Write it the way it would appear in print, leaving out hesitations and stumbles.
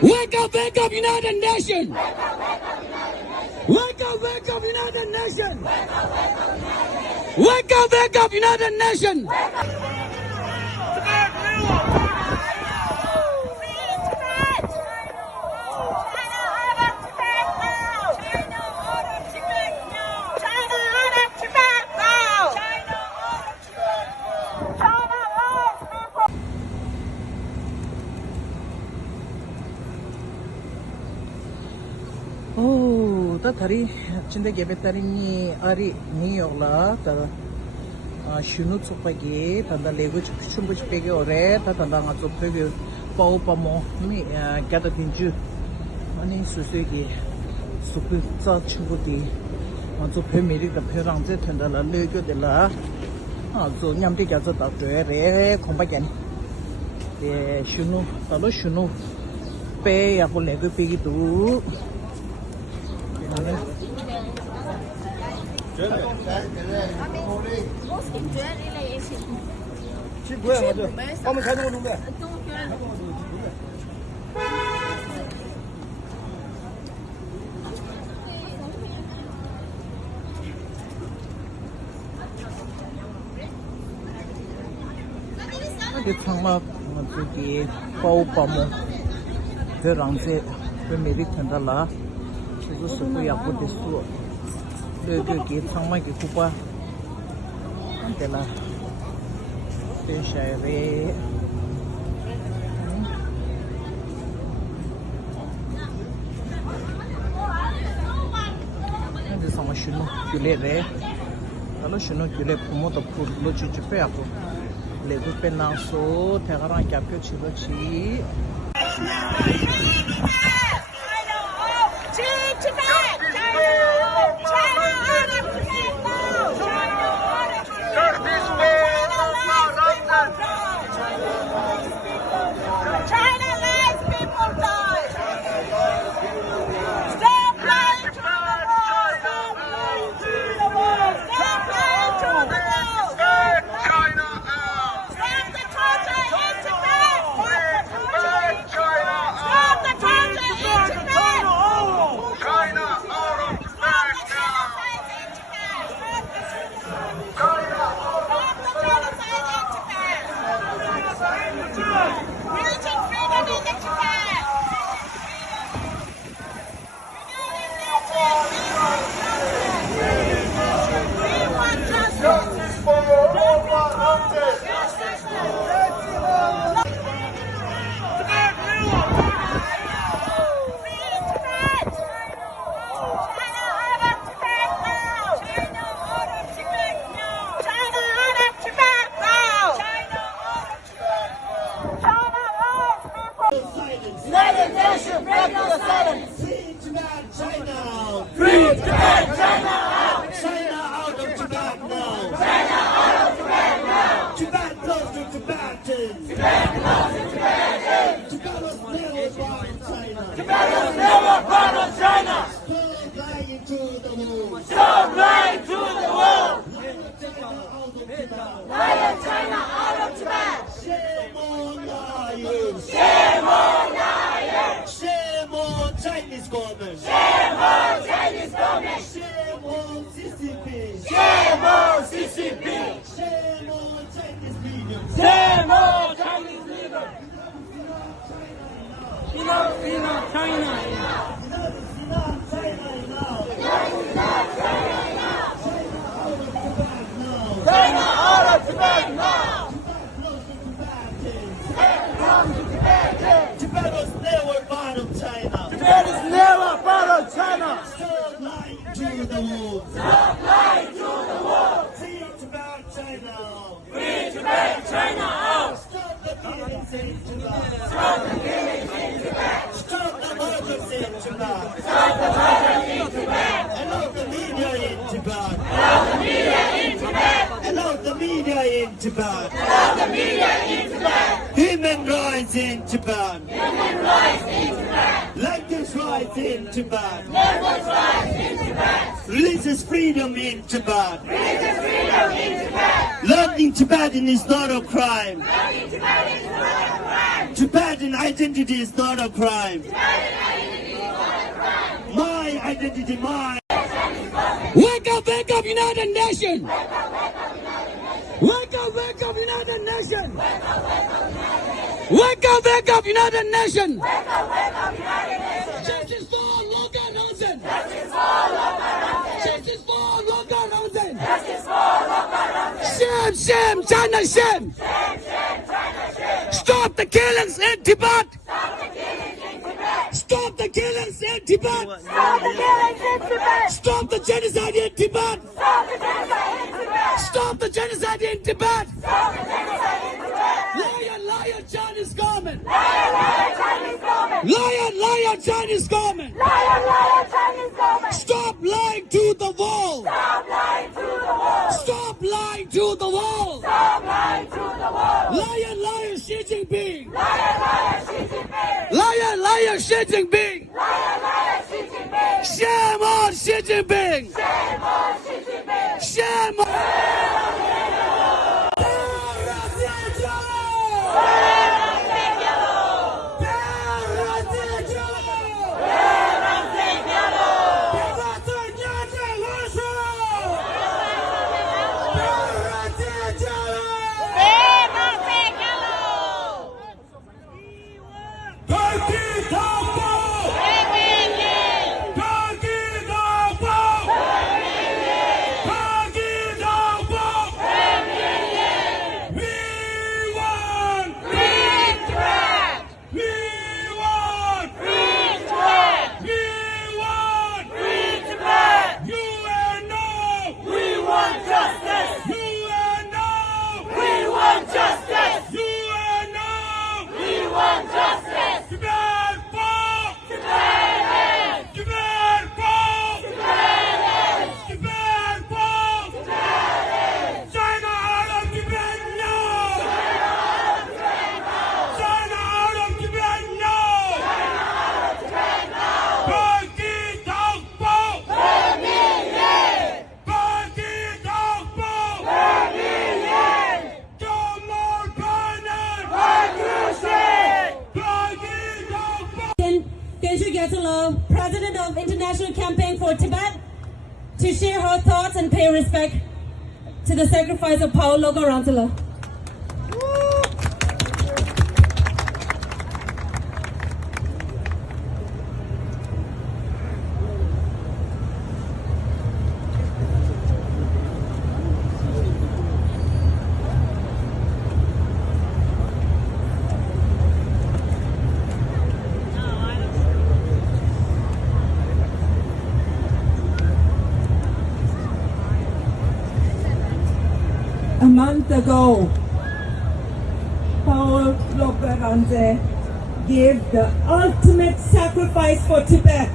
Wake up, United Nations! Wake up, United Nations! Wake up, United Nations! 오, 다 다리 진짜 개베다리니 아리 니요라 다 슈누 쪽파기 단다 레고 춤부시 빼게 오래 다 단다가 좀 빼게 빠오빠모 미 가다 딘주 아니 수수기 수프 자 친구디 먼저 페미리가 페랑제 텐달라 레고들라 아저 냠데 가서 다 돼레 공바견 예 슈누 달로 슈누 빼야 볼 레고 빼기도 창막 저기 빠오빠모 베랑제 페미리 텐달라 그래서 수고 약고 됐어 여기 창막이 쿠파 안텔라 대샤레 근데 상마 슈노 귤레레 알로 슈노 귤레 포모도 풀로 주주페하고 레고 페나소 테가랑 캡교 치로치 United Nations, break the silence! Free Tibet, China! Free Tibet, China out! China out of Tibet now! China out of Tibet now! Tibet close to Tibetans! Tibet belongs to Tibetans! Tibet was never part of China! Tibet was never part of China! Stop lying to the world! Stop lying to the world! Lion China out of Lion China out of Tibet! Tibet! Shame on lions! Shame on lions! Shame on Chinese government! Shame on Chinese government! Shame on CCP! Shame on CCP! Shame on Chinese leaders! Shame on Chinese leaders! Enough, enough, China! Enough is enough, China enough! China out of Tibet now! Tibet was never part of China. Tibet is never part of China! Stop lying to the world. Stop lying to the world! Free Tibet, China. Free Tibet, China out! Stop the killings in Tibet. Stop the killings in Tibet! Stop the murders in Tibet. Stop the murders in Tibet! Allow the media in Tibet. Allow the media in Tibet! Allow the media in Tibet. Allow the media in Tibet! Human rights in Tibet. Human rights in Tibet! Language rights in Tibet. Language rights in Tibet! Religious freedom in Tibet. Religious freedom in Tibet! Learning Tibetan is not a crime. Learning Tibetan is not a crime! Tibetan identity is not a crime. My identity, my. Wake up, United Nations! Wake up, United Nations! Wake up, United Nations! Justice for Lobga Rangzen! Justice for Lobga Rangzen! Shame, China, shame! Stop the killings in Tibet! Stop the killings in Tibet! Stop the genocide in Tibet! Stop the genocide in Tibet! Liar, Chinese government! Liar, Chinese government! Stop lying to the wall! Stop lying to the wall! Liar, Xi Jinping! Liar, Xi Jinping! Shame on Xi Jinping! Shame on... President of International Campaign for Tibet, to share her thoughts and pay respect to the sacrifice of Pawo Lobga Rangzen. A month ago, Pawo Lobga Rangzen gave the ultimate sacrifice for Tibet.